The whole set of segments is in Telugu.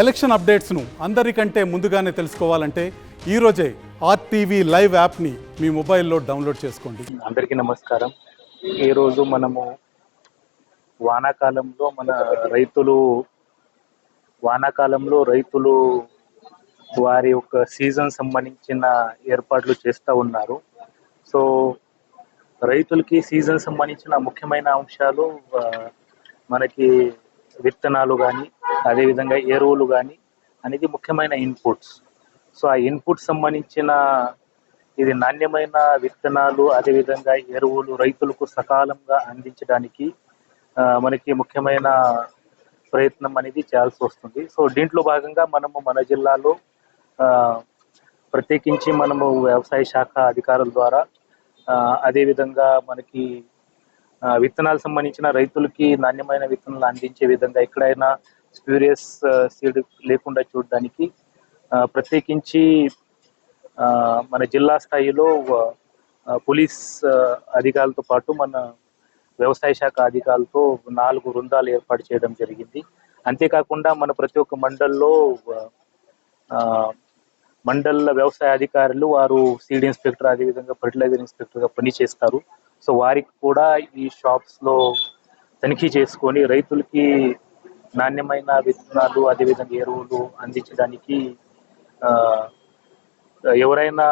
ఎలక్షన్ అప్డేట్స్ను అందరికంటే ముందుగానే తెలుసుకోవాలంటే ఈరోజే ఆర్టీవీ లైవ్ యాప్ని మీ మొబైల్లో డౌన్లోడ్ చేసుకోండి. అందరికీ నమస్కారం. ఈరోజు మనము వానాకాలంలో రైతులు వారి యొక్క సీజన్ సంబంధించిన ఏర్పాట్లు చేస్తూ ఉన్నారు. సో రైతులకి సీజన్ సంబంధించిన ముఖ్యమైన అంశాలు మనకి విత్తనాలు కానీ, అదేవిధంగా ఎరువులు కానీ అనేది ముఖ్యమైన ఇన్పుట్స్. సో ఆ ఇన్పుట్ సంబంధించిన ఇది నాణ్యమైన విత్తనాలు, అదేవిధంగా ఎరువులు రైతులకు సకాలంగా అందించడానికి మనకి ముఖ్యమైన ప్రయత్నం అనేది చేయాల్సి వస్తుంది. సో దీంట్లో భాగంగా మనము మన జిల్లాలో ప్రత్యేకించి మనము వ్యవసాయ శాఖ అధికారుల ద్వారా అదేవిధంగా మనకి విత్తనాలకు సంబంధించిన రైతులకి నాణ్యమైన విత్తనాలు అందించే విధంగా ఎక్కడైనా స్ప్యూరియస్ సీడ్ లేకుండా చూడడానికి ప్రత్యేకించి మన జిల్లా స్థాయిలో పోలీస్ అధికారులతో పాటు మన వ్యవసాయ శాఖ అధికారులతో 4 బృందాలు ఏర్పాటు చేయడం జరిగింది. అంతేకాకుండా మన ప్రతి ఒక్క మండల వ్యవసాయ అధికారులు వారు సీడ్ ఇన్స్పెక్టర్, అదేవిధంగా ఫర్టిలైజర్ ఇన్స్పెక్టర్గా పనిచేస్తారు. సో వారికి కూడా ఈ షాప్స్లో తనిఖీ చేసుకొని రైతులకి నాణ్యమైన విత్తనాలు, అదేవిధంగా ఎరువులు అందించడానికి ఎవరైనా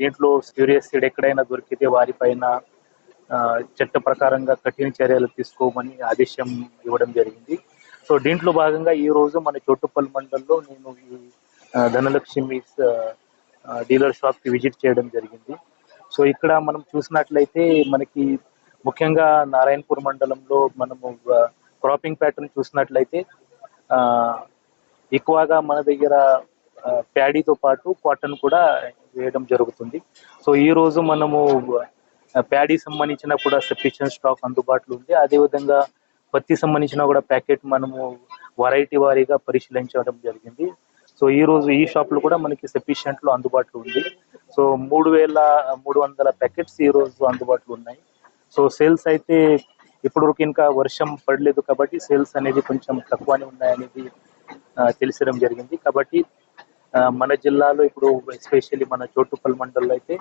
దీంట్లో స్ప్యూరియస్ సీడ్ ఎక్కడైనా దొరికితే వారిపైన చట్ట ప్రకారంగా కఠిన చర్యలు తీసుకోమని ఆదేశం ఇవ్వడం జరిగింది. సో దీంట్లో భాగంగా ఈ రోజు మన చోటుపల్లి మండలంలో నేను ఈ ధనలక్ష్మి డీలర్ షాప్కి విజిట్ చేయడం జరిగింది. సో ఇక్కడ మనం చూసినట్లయితే మనకి ముఖ్యంగా నారాయణపూర్ మండలంలో మనము క్రాపింగ్ ప్యాటర్న్ చూసినట్లయితే ఎక్కువగా మన దగ్గర ప్యాడీతో పాటు కాటన్ కూడా వేయడం జరుగుతుంది. సో ఈ రోజు మనము ప్యాడీ సంబంధించిన కూడా సఫిషియెంట్ స్టాక్ అందుబాటులో ఉంది. అదేవిధంగా పత్తి సంబంధించిన కూడా ప్యాకెట్ మనము వెరైటీ వారీగా పరిశీలించడం జరిగింది. సో ఈ రోజు ఈ షాప్లో కూడా మనకి సఫిషియెంట్లో అందుబాటులో ఉంది. సో 3300 ప్యాకెట్స్ ఈ రోజు అందుబాటులో ఉన్నాయి. సో సేల్స్ అయితే ఇప్పటివరకు ఇంకా వర్షం పడలేదు కాబట్టి సేల్స్ అనేది కొంచెం తక్కువనే ఉన్నాయనేది తెలిసడం జరిగింది. కాబట్టి మన జిల్లాలో ఇప్పుడు ఎస్పెషల్లీ మన చోటుపల్లి మండలంలో అయితే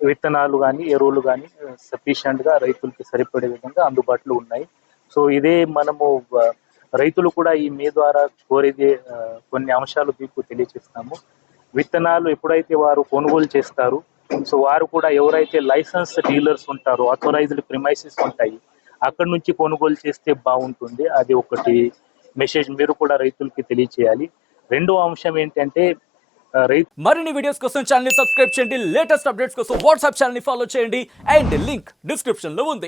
విత్తనాలు కానీ, ఎరువులు కానీ సఫిషియెంట్గా రైతులకి సరిపడే విధంగా అందుబాటులో ఉన్నాయి. సో ఇదే మనము రైతులు కూడా ఈ మీ ద్వారా కోరేది కొన్ని అంశాలు మీకు తెలియజేస్తాము. విత్తనాలు ఎప్పుడైతే వారు కొనుగోలు చేస్తారు, సో వారు కూడా ఎవరైతే లైసెన్స్ డీలర్స్ ఉంటారో, ఆథరైజ్డ్ ప్రిమైసెస్ ఉంటాయి, అక్కడి నుంచి కొనుగోలు చేస్తే బాగుంటుంది. అది ఒకటి మెసేజ్ మీరు కూడా రైతులకి తెలియచేయాలి. రెండో అంశం ఏంటంటే మరిన్ని వీడియోస్ కోసం ఛానల్ ని సబ్స్క్రైబ్ చేయండి. లేటెస్ట్ అప్డేట్స్ కోసం వాట్సాప్ ఛానల్ ని ఫాలో చేయండి. అండ్ లింక్ డిస్క్రిప్షన్ లో ఉంది.